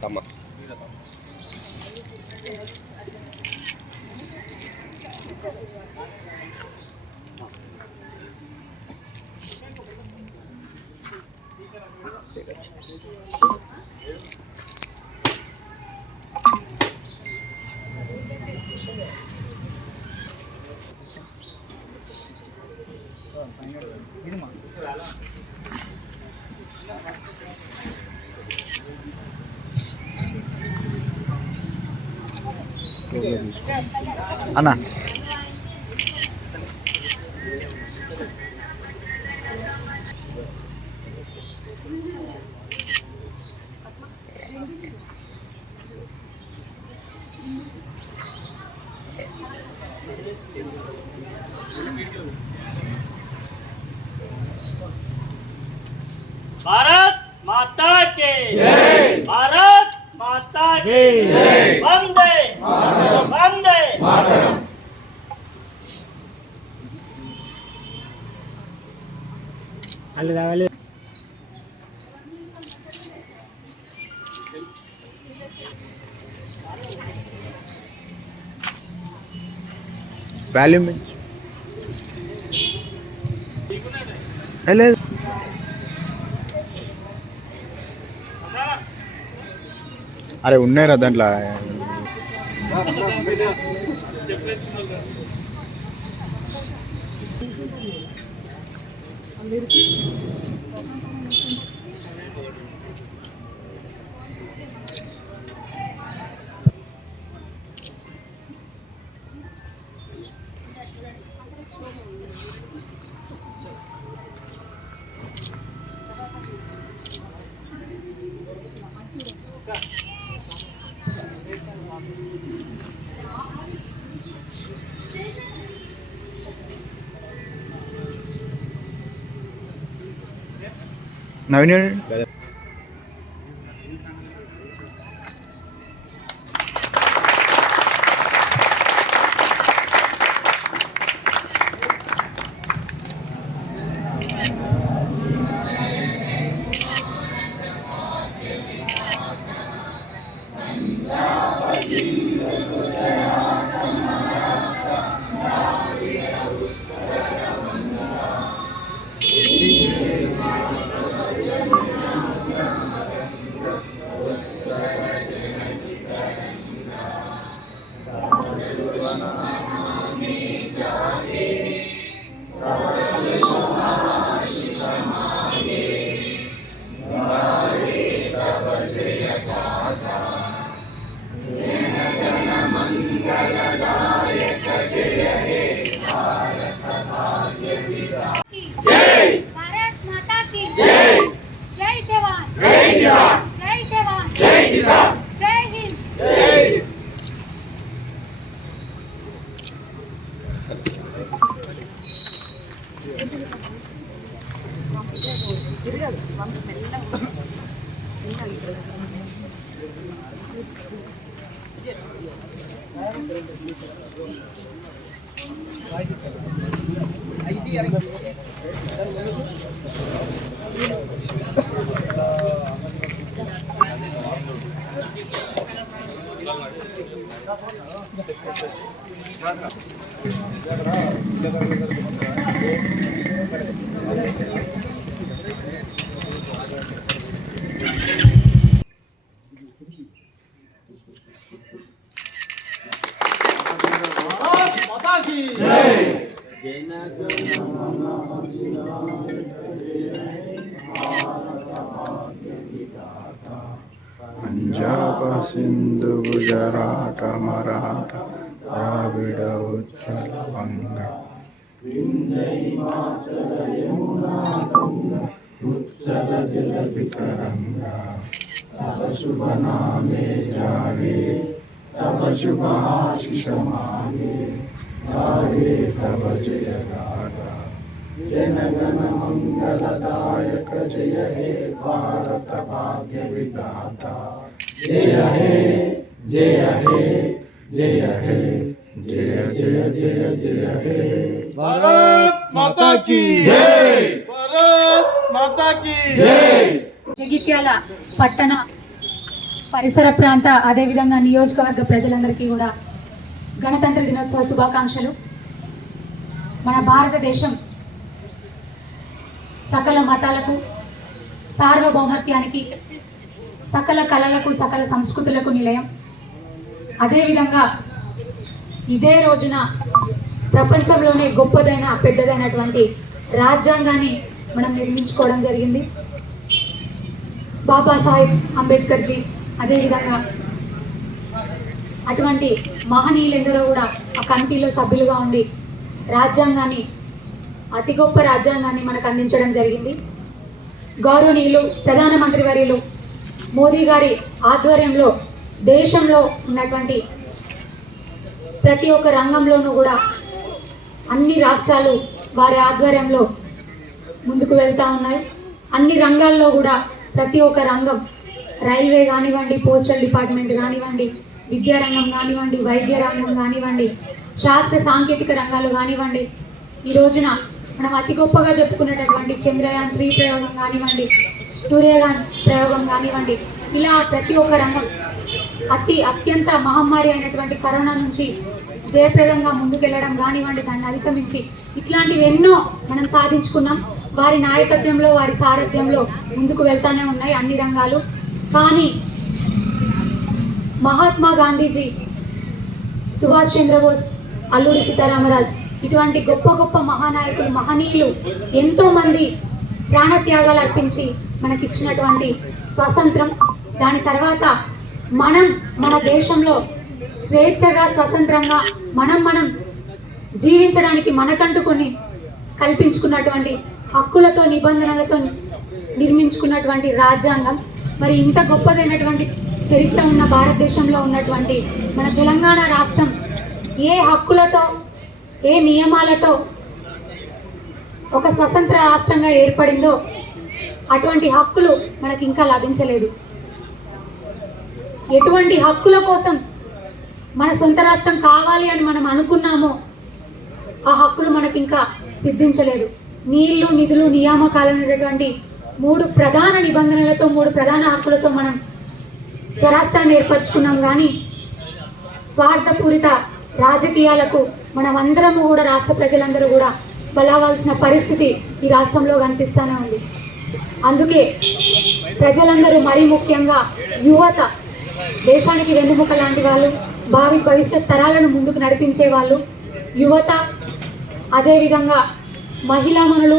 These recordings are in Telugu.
tama. అన్నా भारत माता के जय, भारत माता के जय, वंदे मातरम, वंदे मातरम। వాల్యూమ్ లేదు. అరే ఉన్నాయిరా దాంట్లో. నవీన్ भारत माता की जय, जय जवान, जय किसान, जय जवान, जय किसान, जय हिंद, जय। పంజాబ సింధు గుజరాట మరాఠ ద్రావిడ ఉచ్చల వంగ ఉచ్చల జల వితరంగ శుభ నామే జాగే तब शुभ आशीष मांगे, गाहे तब जय गाथा। जन गण मंगलदायक जय हे भारत भाग्य विधाता। जय हे जय हे जय हे जय जय जय जय हे। भारत माता की जय, भारत माता की जय। జగిత్యాల పట్టణ పరిసర ప్రాంత అదేవిధంగా నియోజకవర్గ ప్రజలందరికీ కూడా గణతంత్ర దినోత్సవ శుభాకాంక్షలు. మన భారతదేశం సకల మతాలకు, సార్వభౌమత్యానికి, సకల కళలకు, సకల సంస్కృతులకు నిలయం. అదేవిధంగా ఇదే రోజున ప్రపంచంలోనే గొప్పదైన పెద్దదైనటువంటి రాజ్యాంగాన్ని మనం నిర్మించుకోవడం జరిగింది. బాబాసాహెబ్ అంబేద్కర్జీ అదేవిధంగా అటువంటి మహనీయులందరూ కూడా ఆ కమిటీలో సభ్యులుగా ఉండి రాజ్యాంగాన్ని, అతి గొప్ప రాజ్యాంగాన్ని మనకు అందించడం జరిగింది. గౌరవనీయులు ప్రధానమంత్రి వర్యులు మోదీ గారి ఆధ్వర్యంలో దేశంలో ఉన్నటువంటి ప్రతి ఒక్క రంగంలోనూ కూడా అన్ని రాష్ట్రాలు వారి ఆధ్వర్యంలో ముందుకు వెళ్తూ ఉన్నాయి. అన్ని రంగాల్లో కూడా ప్రతి ఒక్క రంగం, రైల్వే కానివ్వండి, పోస్టల్ డిపార్ట్మెంట్ కానివ్వండి, విద్యారంగం కానివ్వండి, వైద్య రంగం కానివ్వండి, శాస్త్ర సాంకేతిక రంగాలు కానివ్వండి, ఈ రోజున మనం అతి గొప్పగా చెప్పుకునేటటువంటి చంద్రయాన్ 3 ప్రయోగం కానివ్వండి, సూర్యయాన్ ప్రయోగం కానివ్వండి, ఇలా ప్రతి ఒక్క రంగం అత్యంత మహమ్మారి అయినటువంటి కరోనా నుంచి జయప్రదంగా ముందుకెళ్ళడం కానివ్వండి, దాన్ని అధిగమించి ఇట్లాంటివి ఎన్నో మనం సాధించుకున్నాం. వారి నాయకత్వంలో, వారి సారథ్యంలో ముందుకు వెళ్తానే ఉన్నాయి అన్ని రంగాలు. కానీ మహాత్మా గాంధీజీ, సుభాష్ చంద్రబోస్, అల్లూరి సీతారామరాజు ఇటువంటి గొప్ప గొప్ప మహానాయకులు, మహనీయులు ఎంతోమంది ప్రాణత్యాగాలు అర్పించి మనకిచ్చినటువంటి స్వతంత్రం, దాని తర్వాత మనం మన దేశంలో స్వేచ్ఛగా, స్వతంత్రంగా మనం జీవించడానికి మనకంటూ కొన్ని కల్పించుకున్నటువంటి హక్కులతో, నిబంధనలతో నిర్మించుకున్నటువంటి రాజ్యాంగం. మరి ఇంత గొప్పదైనటువంటి చరిత్ర ఉన్న భారతదేశంలో ఉన్నటువంటి మన తెలంగాణ రాష్ట్రం ఏ హక్కులతో, ఏ నియమాలతో ఒక స్వతంత్ర రాష్ట్రంగా ఏర్పడిందో అటువంటి హక్కులు మనకి ఇంకా లభించలేదు. ఎటువంటి హక్కుల కోసం మన సొంత రాష్ట్రం కావాలి అని మనం అనుకున్నామో ఆ హక్కులు మనకి ఇంకా సిద్ధించలేదు. నీళ్లు, నిధులు, నియామకాలు అనేటటువంటి 3 ప్రధాన నిబంధనలతో, 3 ప్రధాన హక్కులతో మనం స్వరాష్ట్రాన్ని ఏర్పరచుకున్నాం. కానీ స్వార్థపూరిత రాజకీయాలకు మనమందరము కూడా, రాష్ట్ర ప్రజలందరూ కూడా బలవాల్సిన పరిస్థితి ఈ రాష్ట్రంలో కనిపిస్తూనే ఉంది. అందుకే ప్రజలందరూ, మరీ ముఖ్యంగా యువత, దేశానికి వెన్నుముక లాంటి వాళ్ళు, భవిష్యత్ తరాలను ముందుకు నడిపించే వాళ్ళు, యువత, అదేవిధంగా మహిళామణులు,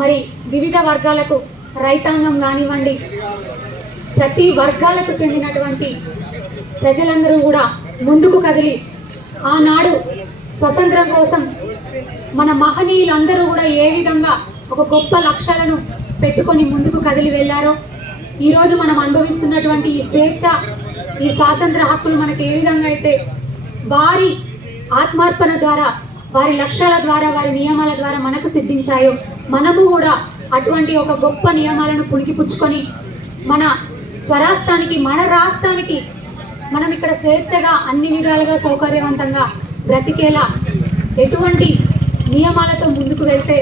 మరి వివిధ వర్గాలకు, రైతాంగం కానివ్వండి, ప్రతి వర్గాలకు చెందినటువంటి ప్రజలందరూ కూడా ముందుకు కదిలి ఆనాడు స్వతంత్రం కోసం మన మహనీయులందరూ కూడా ఏ విధంగా ఒక గొప్ప లక్ష్యాలను పెట్టుకొని ముందుకు కదిలి వెళ్ళారో, ఈరోజు మనం అనుభవిస్తున్నటువంటి ఈ స్వేచ్ఛ, ఈ స్వాతంత్ర హక్కులు మనకి ఏ విధంగా అయితే వారి ఆత్మార్పణ ద్వారా, వారి లక్ష్యాల ద్వారా, వారి నియమాల ద్వారా మనకు సిద్ధించాయో, మనము కూడా అటువంటి ఒక గొప్ప నియమాలను పుణికిపుచ్చుకొని మన స్వరాష్ట్రానికి, మన రాష్ట్రానికి మనం ఇక్కడ స్వేచ్ఛగా అన్ని విధాలుగా సౌకర్యవంతంగా బ్రతికేలా ఎటువంటి నియమాలతో ముందుకు వెళ్తే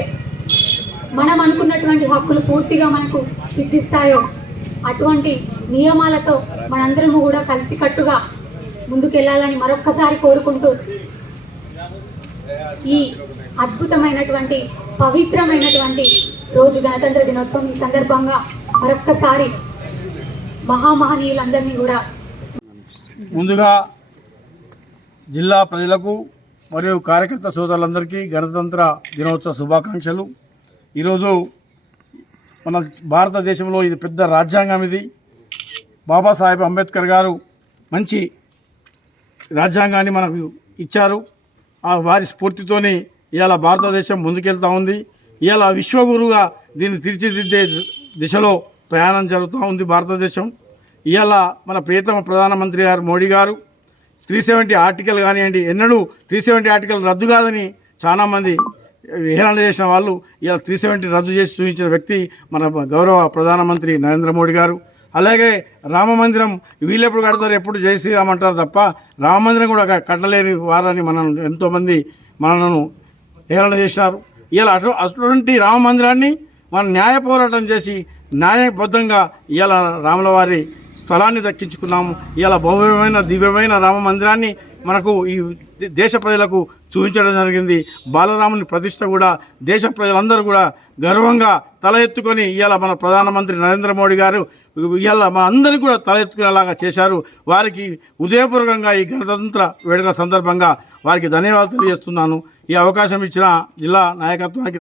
మనం అనుకున్నటువంటి హక్కులు పూర్తిగా మనకు సిద్ధిస్తాయో అటువంటి నియమాలతో మనందరము కూడా కలిసికట్టుగా ముందుకెళ్ళాలని మరొక్కసారి కోరుకుంటూ, ఈ అద్భుతమైనటువంటి, పవిత్రమైనటువంటి రోజు గణతంత్ర దినోత్సవం ఈ సందర్భంగా మరొక్కసారి మహామహనీయులందరినీ కూడా ముందుగా జిల్లా ప్రజలకు మరియు కార్యకర్త సోదరులందరికీ గణతంత్ర దినోత్సవ శుభాకాంక్షలు. ఈరోజు మన భారతదేశంలో ఇది పెద్ద రాజ్యాంగం. ఇది బాబాసాహెబ్ అంబేద్కర్ గారు మంచి రాజ్యాంగాన్ని మనకు ఇచ్చారు. ఆ వారి స్ఫూర్తితోని ఇవాళ భారతదేశం ముందుకెళ్తూ ఉంది. ఇవాళ విశ్వగురువుగా దీన్ని తీర్చిదిద్దే దిశలో ప్రయాణం జరుగుతూ ఉంది భారతదేశం. ఇవాళ మన ప్రియతమ ప్రధానమంత్రి గారు మోడీ గారు 370 ఆర్టికల్ కానివ్వండి, ఎన్నడూ 370 ఆర్టికల్ రద్దు కాదని చాలామంది హేళన చేసిన వాళ్ళు ఇలా 370 రద్దు చేసి చూపించిన వ్యక్తి మన గౌరవ ప్రధానమంత్రి నరేంద్ర మోడీ గారు. అలాగే రామ మందిరం వీళ్ళెప్పుడు కడతారు, ఎప్పుడు జై శ్రీరామ్ అంటారు తప్ప రామ మందిరం కూడా కట్టలేని వారని ఎంతోమంది మనను హేళన చేసినారు. ఇలా అటువంటి రామ మందిరాన్ని మనం న్యాయ పోరాటం చేసి న్యాయబద్ధంగా ఇలా రాముల వారి స్థలాన్ని దక్కించుకున్నాము. ఇలా భవ్యమైన దివ్యమైన రామ మందిరాన్ని మనకు ఈ దేశ ప్రజలకు చూపించడం జరిగింది. బాలరాముని ప్రతిష్ట కూడా దేశ ప్రజలందరూ కూడా గర్వంగా తల ఎత్తుకొని ఇవాళ మన ప్రధానమంత్రి నరేంద్ర మోడీ గారు ఇవాళ మన అందరికీ కూడా తల ఎత్తుకునేలాగా చేశారు. వారికి ఉదయపూర్వకంగా ఈ గణతంత్ర వేడుక సందర్భంగా వారికి ధన్యవాదాలు తెలియజేస్తున్నాను. ఈ అవకాశం ఇచ్చిన జిల్లా నాయకత్వానికి